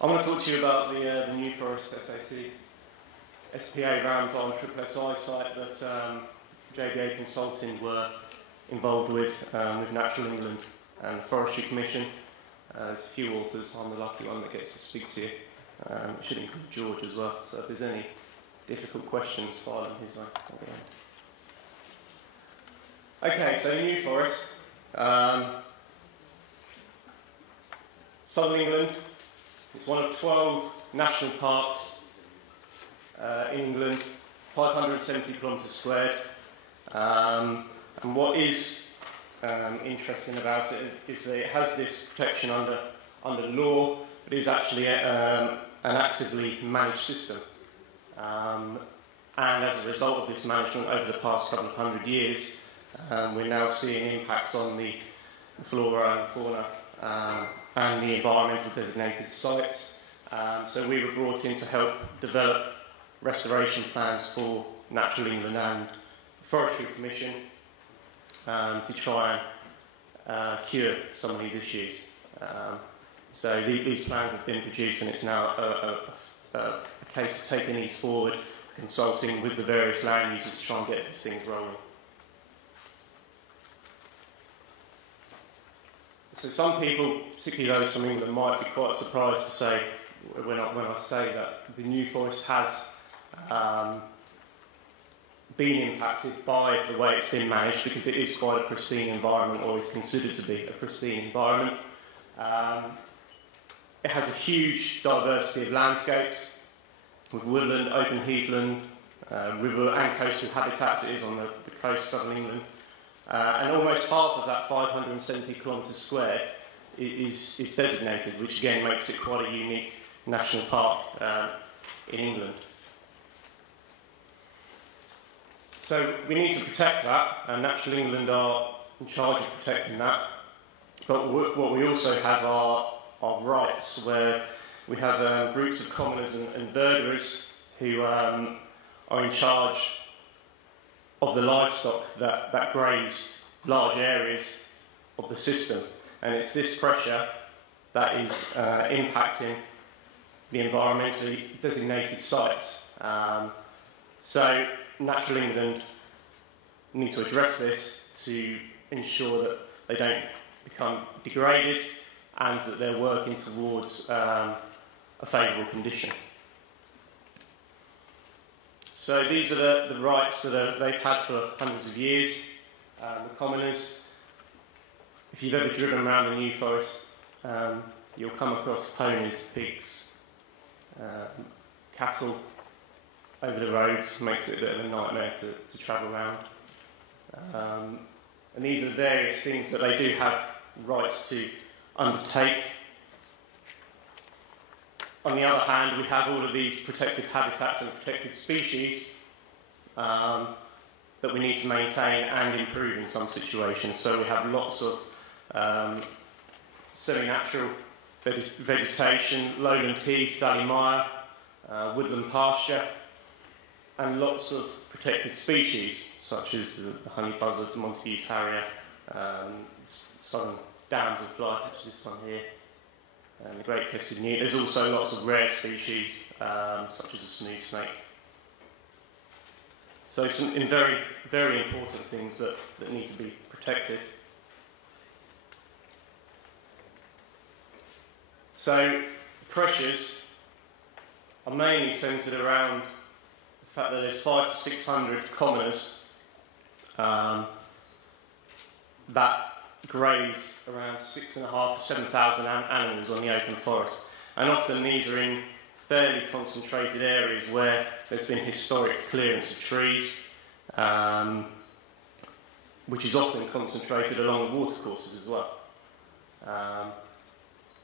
I want to talk to you about the New Forest SPA rounds on SSI site that JBA Consulting were involved with Natural England and the Forestry Commission. There's a few authors. I'm the lucky one that gets to speak to you. It should include George as well, so if there's any difficult questions, file them his way. Okay, so New Forest. Southern England. It's one of 12 national parks in England, 570 kilometres squared. And what is interesting about it is that it has this protection under law, but it is actually an actively managed system. And as a result of this management over the past couple of hundred years, we're now seeing impacts on the flora and fauna and the environmental designated sites. So we were brought in to help develop restoration plans for Natural England and the Forestry Commission to try and cure some of these issues. So these plans have been produced, and it's now a case of taking these forward, consulting with the various land users to try and get these things rolling. So some people, particularly those from England, might be quite surprised to say, when I say that the New Forest has been impacted by the way it's been managed, because it is quite a pristine environment, or is considered to be a pristine environment. It has a huge diversity of landscapes, with woodland, open heathland, river and coastal habitats. It is on the coast of southern England. And almost half of that 570 kilometres square is designated, which again makes it quite a unique national park in England. So we need to protect that, and Natural England are in charge of protecting that. But what we also have are rights, where we have groups of commoners and verderers who are in charge of the livestock that graze large areas of the system. And it's this pressure that is impacting the environmentally designated sites. So Natural England need to address this to ensure that they don't become degraded, and that they're working towards a favourable condition. So these are the rights that they've had for hundreds of years, the commoners. If you've ever driven around the New Forest, you'll come across ponies, pigs, cattle over the roads. Makes it a bit of a nightmare to travel around. And these are various things that they do have rights to undertake. On the other hand, we have all of these protected habitats and protected species that we need to maintain and improve in some situations. So we have lots of semi-natural vegetation, lowland heath, valley mire, woodland pasture, and lots of protected species, such as the honey buzzard, the Montague's harrier, southern damselfly, which is this one here, and the great crested newt. There's also lots of rare species, such as the smooth snake. So some very, very important things that need to be protected. So pressures are mainly centred around the fact that there's 500 to 600 commoners that graze around 6,500 to 7,000 animals on the open forest. And often these are in fairly concentrated areas where there's been historic clearance of trees, which is often concentrated along the watercourses as well.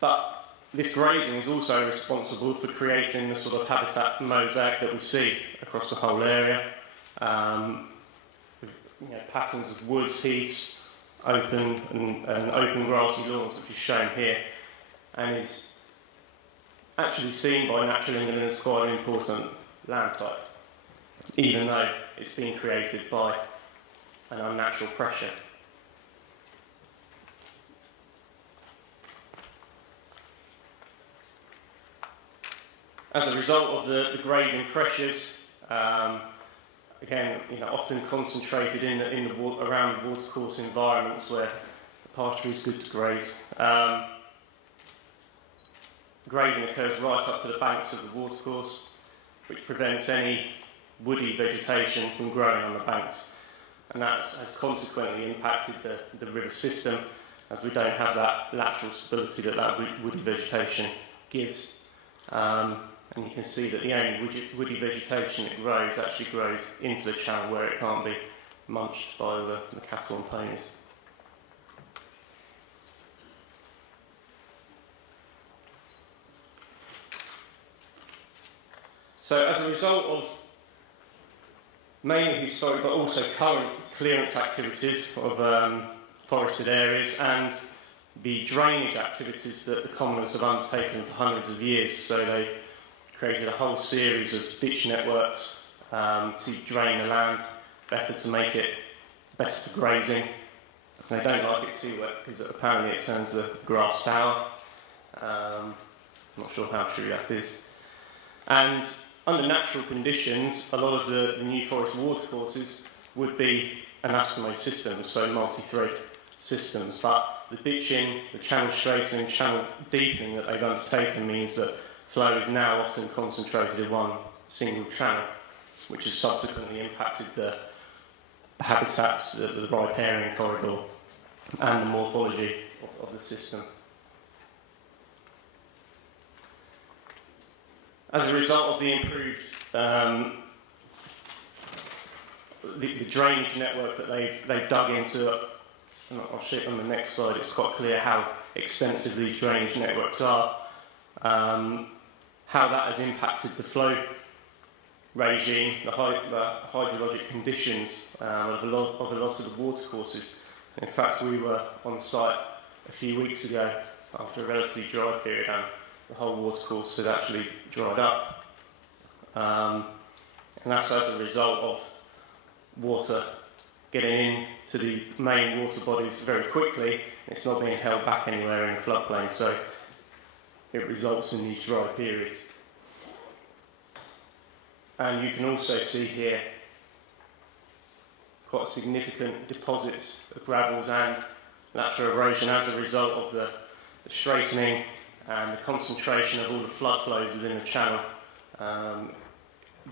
But this grazing is also responsible for creating the sort of habitat mosaic that we see across the whole area, with patterns of woods, heaths, open and open grassy lawns, which is shown here, and is actually seen by Natural England as quite an important land type, even though it's been created by an unnatural pressure. As a result of the grazing pressures, again, often concentrated around the watercourse environments where the pasture is good to graze. Grazing occurs right up to the banks of the watercourse, which prevents any woody vegetation from growing on the banks, and that has consequently impacted the river system, as we don't have that lateral stability that woody vegetation gives. And you can see that the only woody vegetation that grows actually grows into the channel where it can't be munched by the cattle and ponies. So as a result of mainly historic but also current clearance activities of forested areas and the drainage activities that the commoners have undertaken for hundreds of years, so they've created a whole series of ditch networks to drain the land better, to make it better for grazing. They don't like it too wet because apparently it turns the grass sour. I'm not sure how true that is. And under natural conditions, a lot of the new forest watercourses would be anastomose systems, so multi-thread systems, but the ditching, the channel straightening, channel deepening that they've undertaken means that flow is now often concentrated in one single channel, which has subsequently impacted the habitats, the riparian corridor, and the morphology of the system. As a result of the improved the drainage network that they've dug into, and I'll show you on the next slide, it's quite clear how extensive these drainage networks are, how that has impacted the flow regime, the hydrologic conditions of a lot of the watercourses. In fact, we were on site a few weeks ago after a relatively dry period, and the whole watercourse had actually dried up. And that's as a result of water getting into the main water bodies very quickly. It's not being held back anywhere in the floodplain, so it results in these dry periods. And you can also see here quite significant deposits of gravels and lateral erosion as a result of the straightening and the concentration of all the flood flows within the channel.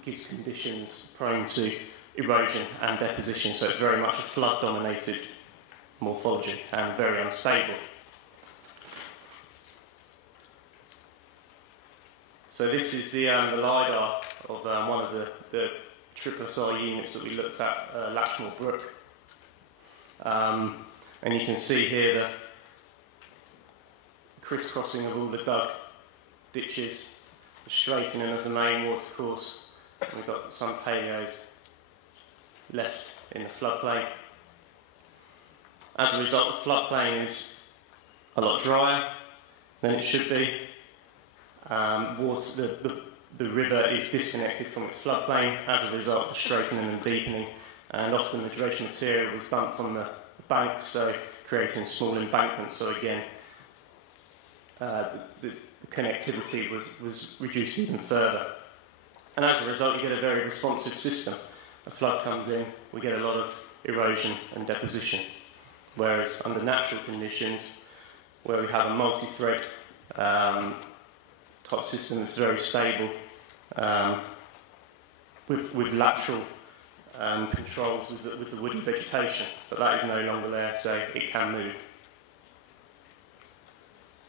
Gives conditions prone to erosion and deposition, so it's very much a flood-dominated morphology and very unstable. So this is the LiDAR of one of the SSI units that we looked at, Latchmore Brook. And you can see here the crisscrossing of all the dug ditches, the straightening of the main watercourse. We've got some paleos left in the floodplain. As a result, the floodplain is a lot drier than it should be. The river is disconnected from its floodplain as a result of straightening and deepening, and often the dredged material was dumped on the banks, so creating small embankments. So again, the connectivity was reduced even further. And as a result, you get a very responsive system. A flood comes in, we get a lot of erosion and deposition. Whereas under natural conditions, where we have a multi-thread type system that's very stable, with lateral controls with the woody vegetation, but that is no longer there, so it can move.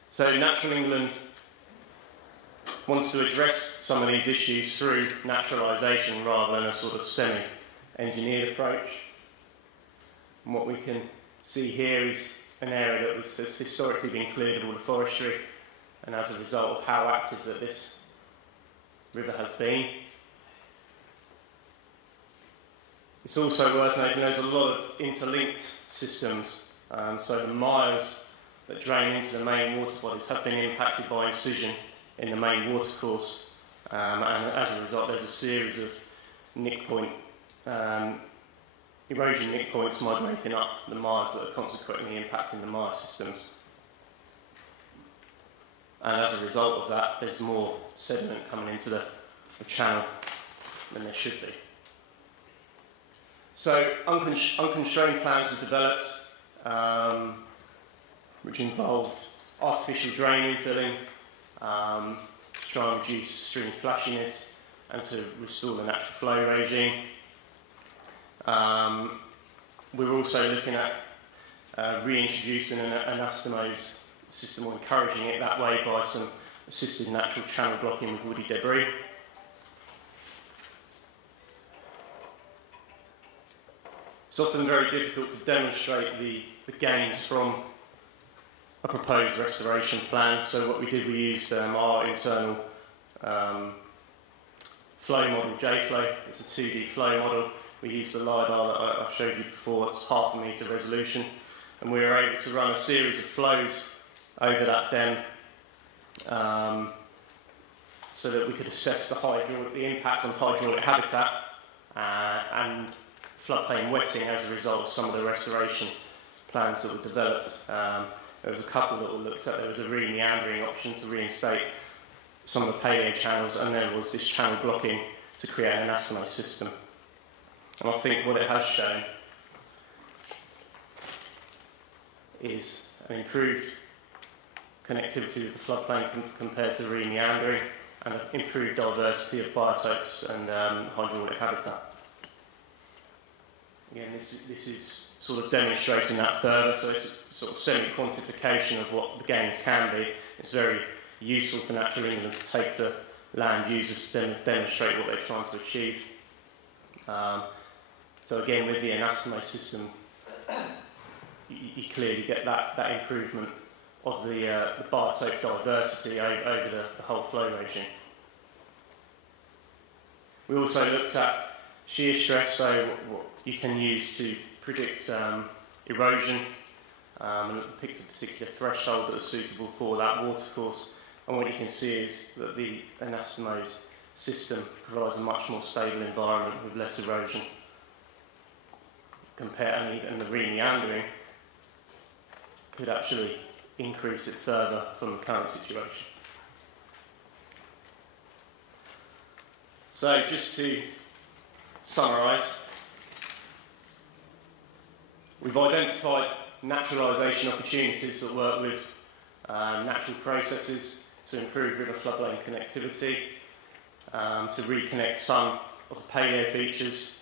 So Natural England wants to address some of these issues through naturalisation rather than a sort of semi-engineered approach. And what we can see here is an area that has historically been cleared of all the forestry, and as a result of how active that this river has been. It's also worth noting there's a lot of interlinked systems, so the mires that drain into the main water bodies have been impacted by incision in the main watercourse, and as a result there's a series of erosion nick points migrating up the mires that are consequently impacting the mire systems. and as a result of that, there's more sediment coming into the channel than there should be. So unconstrained plans were developed, which involved artificial drain infilling, to try and reduce stream flashiness and to restore the natural flow regime. We were also looking at reintroducing an anastomose system, or encouraging it that way by some assisted natural channel blocking with woody debris. It's often very difficult to demonstrate the gains from a proposed restoration plan, so what we did, we used our internal flow model, JFlow. It's a 2D flow model. We used the LiDAR that I showed you before. It's 0.5 metre resolution, and we were able to run a series of flows over that den so that we could assess the impact on hydraulic habitat and floodplain wetting as a result of some of the restoration plans that were developed. There was a couple that were looked at. There was a re-meandering option to reinstate some of the paleo channels, and there was this channel blocking to create an anastomose system. And I think what it has shown is an improved connectivity with the floodplain compared to re-meandering, and an improved diversity of biotopes and hydraulic habitat. Again, this is sort of demonstrating that further, so it's a sort of semi-quantification of what the gains can be. It's very useful for Natural England to take to land users to demonstrate what they're trying to achieve. So again, with the anastomose system, you clearly get that improvement of the biotope diversity over the whole flow regime. We also looked at shear stress, so what you can use to predict erosion, and picked a particular threshold that was suitable for that watercourse. And what you can see is that the anastomose system provides a much more stable environment with less erosion. And the re-meandering could actually increase it further from the current situation. So just to summarise, we've identified naturalisation opportunities that work with natural processes to improve river floodplain connectivity, to reconnect some of the paleo features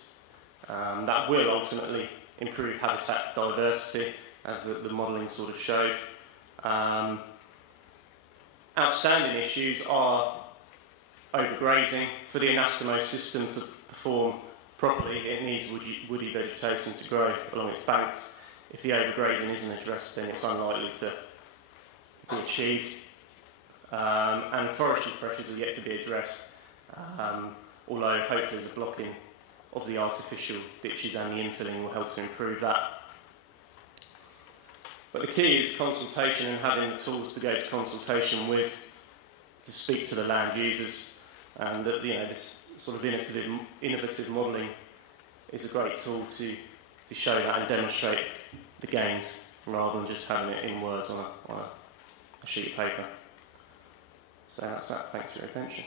that will ultimately improve habitat diversity, as the modelling sort of showed. Outstanding issues are overgrazing. For the anastomose system to perform properly, it needs woody vegetation to grow along its banks. If the overgrazing isn't addressed, then it's unlikely to be achieved. And forestry pressures are yet to be addressed, although hopefully the blocking of the artificial ditches and the infilling will help to improve that. But the key is consultation and having the tools to go to consultation with, to speak to the land users, and that this sort of innovative modelling is a great tool to show that and demonstrate the gains, rather than just having it in words on a sheet of paper. So that's that. Thanks for your attention.